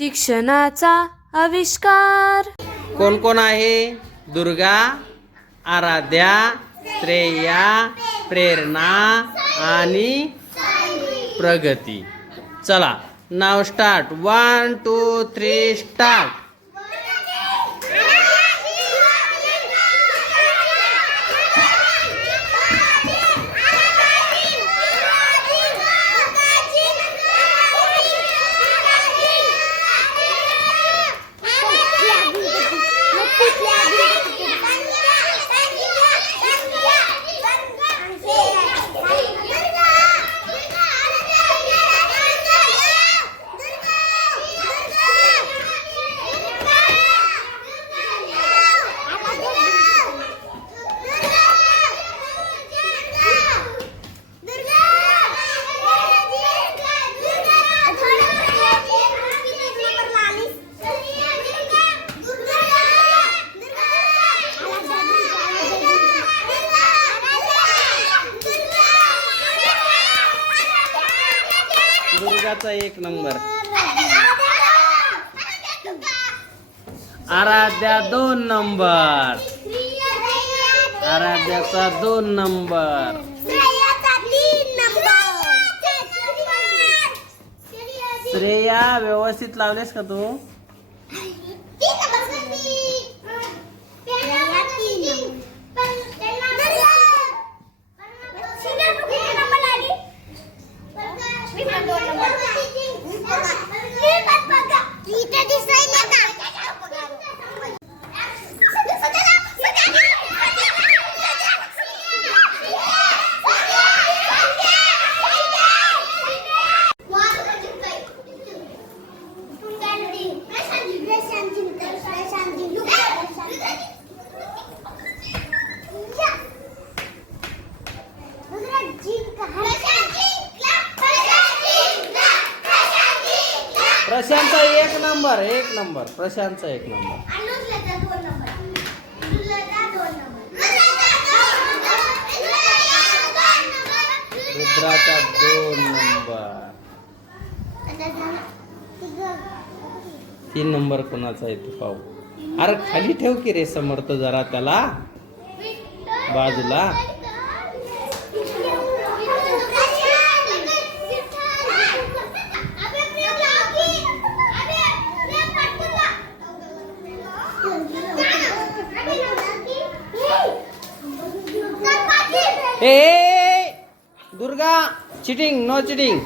शिक्षणाचा आविष्कार. कोण कोण आहे? दुर्गा, आराध्या, श्रेया, प्रेरणा आणि प्रगती. चला नाव स्टार्ट. 1 2 3 स्टार्ट. दुर्गाचा 1 नंबर. आराध्या 2 नंबर. आराध्याचा 2 नंबर. श्रेया व्यवस्थित लावलेस का तू? प्रशांतचा 1 नंबर. 1 नंबर. प्रशांतचा 1 नंबर. रुद्राचा 2 नंबर. 3 नंबर कोणाचा आहे तू पाहू. अरे खाली ठेव की रे समर्थ जरा त्याला बाजूला. ए दुर्गा चिटिंग. No cheating.